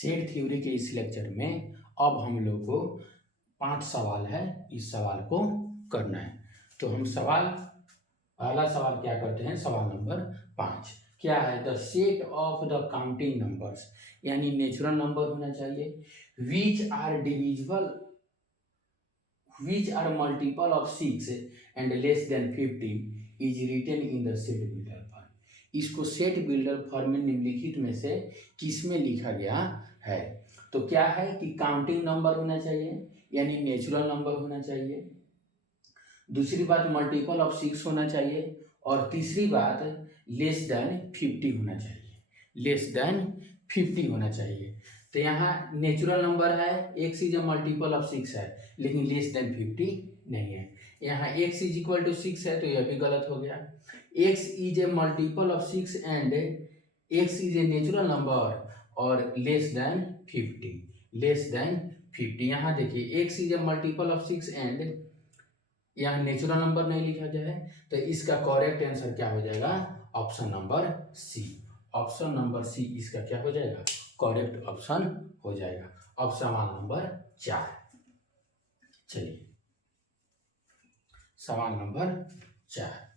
Set theory के इस lecture में अब हम लोग को 5 सवाल है, इस सवाल को करना है। तो हम पहला सवाल क्या करते हैं, सवाल नंबर 5 क्या है, the set of the counting numbers, यानी नेचुरल नंबर होना चाहिए, which are multiple of 6 and less than 50 is written in the set builder form. इसको सेट बिल्डर फॉर्म में निम्नलिखित में से किस में लिखा गया है। तो क्या है कि काउंटिंग नंबर होना चाहिए, यानी नेचुरल नंबर होना चाहिए। दूसरी बात मल्टीपल ऑफ 6 होना चाहिए, और तीसरी बात लेस देन 50 होना चाहिए, लेस देन 50 होना चाहिए। तो यहाँ नेचुरल नंबर है, x is a multiple of 6 है, लेकिन लेस देन 50 नहीं है। यहाँ x इज इक्वल टू 6 है, तो यह भी गलत हो गया। x is a multiple of 6 and x is a natural number और लेस देन 50, लेस देन 50। यहाँ देखिए x is a multiple of 6 and यहाँ नेचुरल नंबर नहीं लिखा गया है, तो इसका करेक्ट आंसर क्या हो जाएगा, option number C. Option number C इसका क्या हो जाएगा, करेक्ट ऑप्शन हो जाएगा। अब सवाल नंबर 4, चलिए सवाल नंबर 4।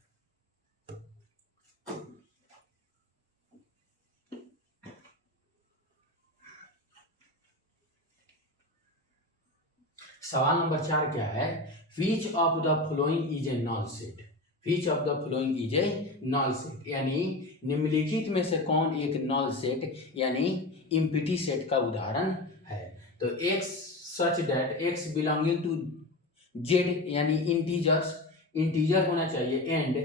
सवाल नंबर 4 क्या है, which of the following is a null set, which of the following is a null set, यानी निम्नलिखित में से कौन एक नॉन सेट यानी इम्पिटी सेट का उदाहरण है। तो x such that x belonging to z यानी इंटीजर होना चाहिए एंड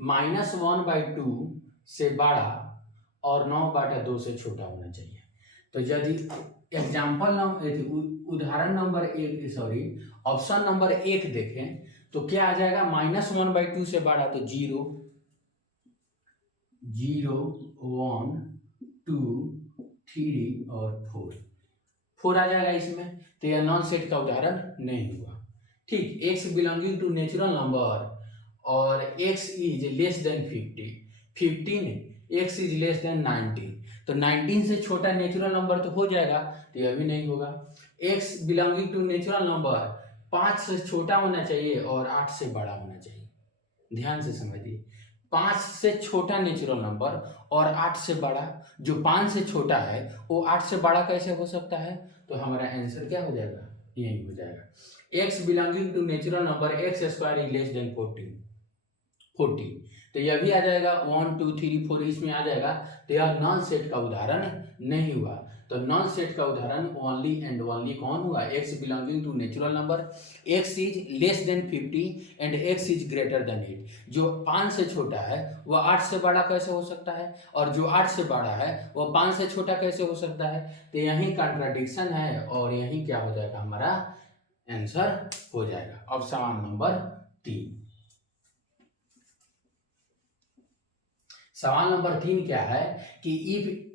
-1/2 से बड़ा और 9/2 से छोटा होना चाहिए। तो यदि एग्जाम्पल उदाहरण नंबर 1 ऑप्शन नंबर 1 देखें तो क्या आ जाएगा, -1/2 से बड़ा तो 0, 0, 1, 2, 3 और 4 आ जाएगा इसमें। तो यह नॉन सेट का उदाहरण नहीं हुआ। ठीक, x belonging to natural number और x is less than 15, x is less than 19, तो 19 से छोटा नेचुरल नंबर तो हो जाएगा, तो यह भी नहीं होगा। x belonging to natural number 5 से छोटा होना चाहिए और 8 से बड़ा होना चाहिए। ध्यान से समझिए, 5 से छोटा नेचुरल नंबर और 8 से बड़ा, जो 5 से छोटा है वो 8 से बड़ा कैसे हो सकता है, तो हमारा आंसर क्या हो जाएगा, यही हो जाएगा। x belonging to natural number x square is less than 40, तो यह भी आ जाएगा 1, 2, 3, 4 इसमें आ जाएगा। तो यह नॉन सेट का उदाहरण नहीं हुआ। तो नॉन सेट का उदाहरण ओनली एंड ओनली कौन हुआ, x belonging to natural number, x is less than 50 and x is greater than 8। जो 5 से छोटा है वह 8 से बड़ा कैसे हो सकता है, और जो 8 से बड़ा है वह 5 से छोटा कैसे हो सकता है। तो यही कॉन्ट्राडिक्शन है और यही क्या हो जाएगा, हमारा आंसर हो जाएगा। अब सवाल नंबर 3, सवाल नंबर 3 क्या है कि if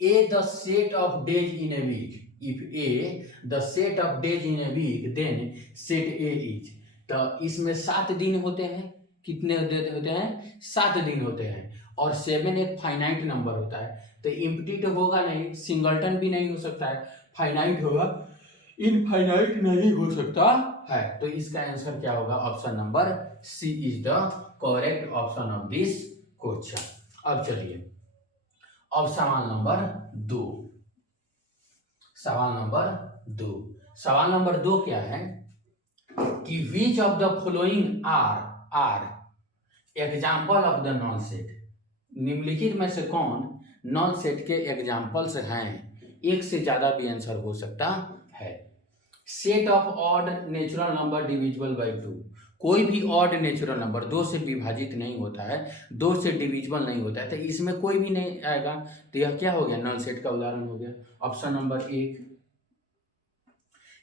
A the set of days in a week, if A the set of days in a week then set A is. तो इसमें 7 दिन होते हैं, कितने होते हैं, 7 दिन होते हैं, और 7 एक फाइनाइट नंबर होता है। तो इम्पटी तो होगा नहीं, सिंगलटन भी नहीं हो सकता है, फाइनाइट होगा, इनफाइनाइट नहीं हो सकता है। तो इसका आंसर क्या होगा, option number C is the correct option of this question. अब चलिए, अब सवाल नंबर 2, सवाल नंबर 2 क्या है कि which of the following are example of the null set, निम्नलिखित में से कौन नॉन सेट के एग्जाम्पल्स हैं। एक से ज्यादा भी आंसर हो सकता है। Set of odd natural number divisible by 2, कोई भी ऑड नेचुरल नंबर 2 से विभाजित नहीं होता है, 2 से डिविजिबल नहीं होता है, तो इसमें कोई भी नहीं आएगा। तो यह क्या हो गया, नल सेट का उदाहरण हो गया, option number 1।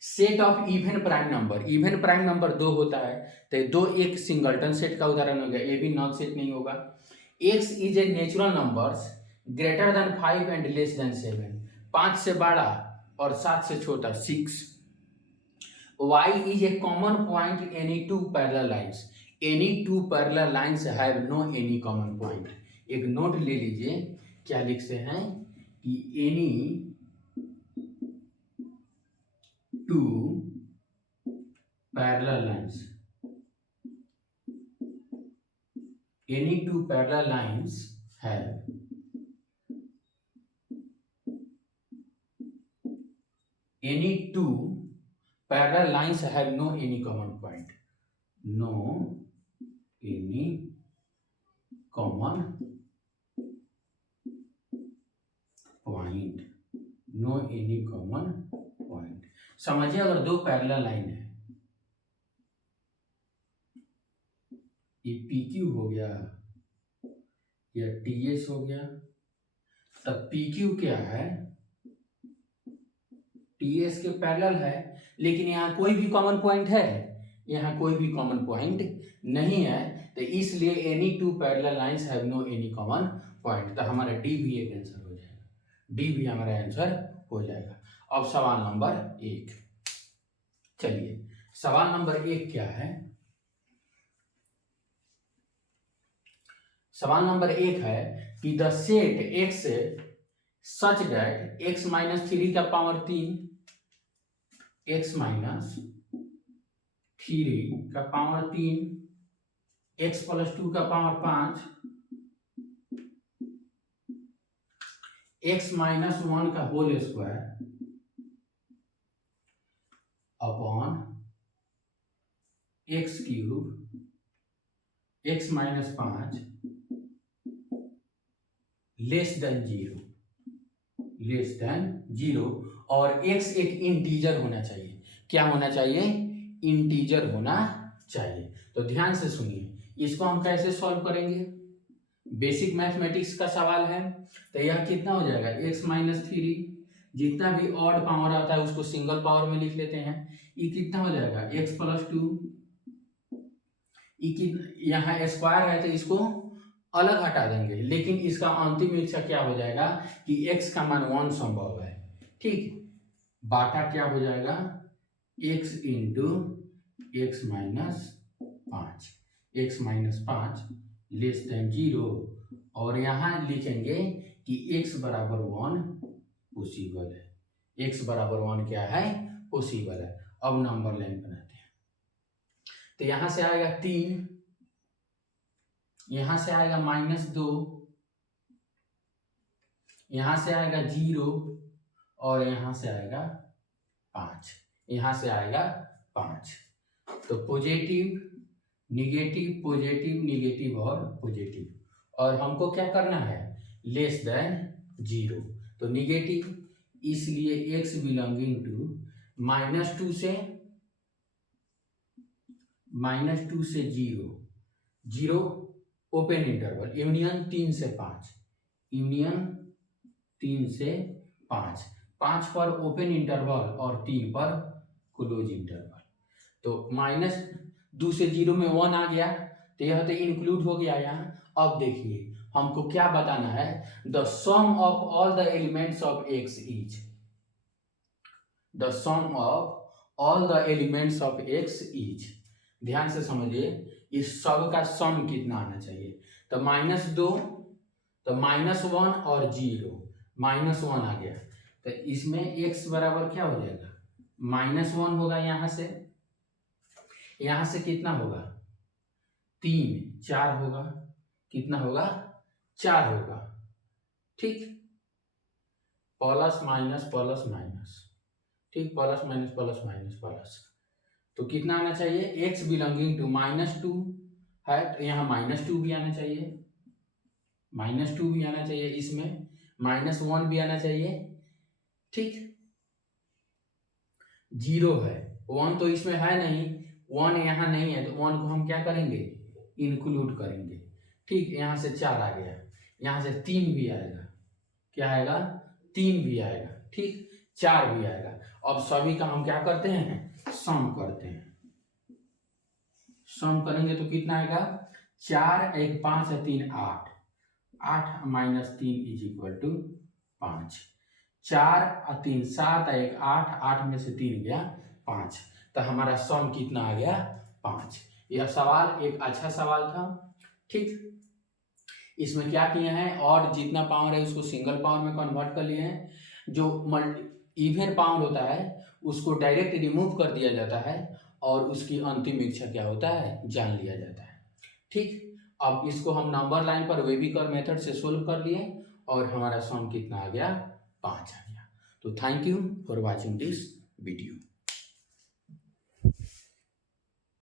Set of even prime number 2 होता है, तो 2 एक सिंगलटन सेट का उदाहरण हो गया, ये भी नल सेट नहीं होगा। x is a natural numbers greater than 5 and less then 7, 5 से बड़ा और 7 से छोटा 6। y is a common point in any two parallel lines, any two parallel lines have no any common point। एक note ले लीजिए, क्या लिखते हैं कि any two parallel lines. Any two parallel lines have any two parallel lines have no any common point. No any common point. No any common point. समझिए अगर दो पैरेलल लाइन है, ये पी क्यू हो गया या टी एस हो गया, तब पी क्यू क्या है, टी एस के पैरेलल है, लेकिन यहाँ कोई भी कॉमन पॉइंट है, यहाँ कोई भी कॉमन पॉइंट नहीं है, तो इसलिए any two parallel lines have no any common point. तो हमारा डी भी एक आंसर हो जाएगा, डी भी हमारा आंसर हो जाएगा. अब सवाल नंबर 1. चलिए सवाल नंबर 1 क्या है. सवाल नंबर 1 है कि the set x such that x minus 3 का पावर 3, x माइनस 3 का पावर 3, x प्लस 2 का पावर 5, x माइनस 1 का whole square upon x cube, x minus 5 less than 0 और x एक इंटीजर होना चाहिए. क्या होना चाहिए, इंटीजर होना चाहिए. तो ध्यान से सुनिए, इसको हम कैसे सॉल्व करेंगे. बेसिक मैथमेटिक्स का सवाल है, तो यह कितना हो जाएगा, x माइनस 3, जितना भी ऑड पावर आता है उसको सिंगल पावर में लिख लेते हैं. ये कितना हो जाएगा, x प्लस 2, यहाँ स्क्वायर है तो इसको अलग हटा देंगे, लेकिन इसका अंतिम इच्छा क्या हो जाएगा कि x का मान 1 संभव है. ठीक, बाटा क्या हो जाएगा, x into x minus 5, x minus 5 less than 0, और यहाँ लिखेंगे कि x बराबर 1 पॉसिबल है. x बराबर 1 क्या है, पॉसिबल है. अब नंबर लाइन बनाते हैं. तो यहाँ से आएगा 3, यहां से आएगा -2, यहां से आएगा 0 और यहां से आएगा 5, यहां से आएगा 5. तो पॉजिटिव निगेटिव पॉजिटिव निगेटिव और पॉजिटिव, और हमको क्या करना है, लेस देन 0. तो निगेटिव, इसलिए x बिलोंगिंग टू -2 से 0 ओपन इंटरवल, यूनियन 3 से 5, यूनियन 3 से 5, 5 पर ओपन इंटरवल और 3 पर क्लोज इंटरवल. तो -2 से 0 में 1 आ गया, तो यह तो इंक्लूड हो गया यहाँ. अब देखिए हमको क्या बताना है, the sum of all the elements of x is, the sum of all the elements of x is. ध्यान से समझिए, इस सब का सम कितना आना चाहिए. तो -2, तो -1 और 0, -1 आ गया, तो इसमें x बराबर क्या हो जाएगा, -1 होगा. यहाँ से कितना होगा, 3, 4 होगा, कितना होगा, 4 होगा. ठीक, प्लस माइनस प्लस माइनस, ठीक, plus minus plus minus plus. तो कितना आना चाहिए, x बिलोंगिंग टू -2 है, तो यहाँ -2 भी आना चाहिए, -2 भी आना चाहिए, इसमें -1 भी आना चाहिए. ठीक, 0 है, 1 तो इसमें है नहीं, 1 यहाँ नहीं है, तो 1 को हम क्या करेंगे, इंक्लूड करेंगे. ठीक, यहाँ से 4 आ गया, यहाँ से 3 भी आएगा, क्या आएगा, 3 भी आएगा. ठीक, 4 भी आएगा. अब सभी का हम क्या करते हैं, सम करते हैं. सम करेंगे तो कितना आएगा, 4 1 5 3 8, 8 माइनस 3 इज इक्वल टू 5. 4 और 3 7 1 8, 8 में से 3 गया 5, तो हमारा सम कितना आ गया, 5. यह सवाल एक अच्छा सवाल था. ठीक, इसमें क्या किए हैं, और जितना पावर है उसको सिंगल पावर में कन्वर्ट कर लिए हैं. जो इवन पाउंड होता है उसको डायरेक्ट रिमूव कर दिया जाता है और उसकी अंतिम इच्छा क्या होता है जान लिया जाता है। ठीक, अब इसको हम नंबर लाइन पर वेबिकर मेथड से सोल्व कर लिए और हमारा सम कितना आ गया 5 आ गया। तो thank you for watching this video.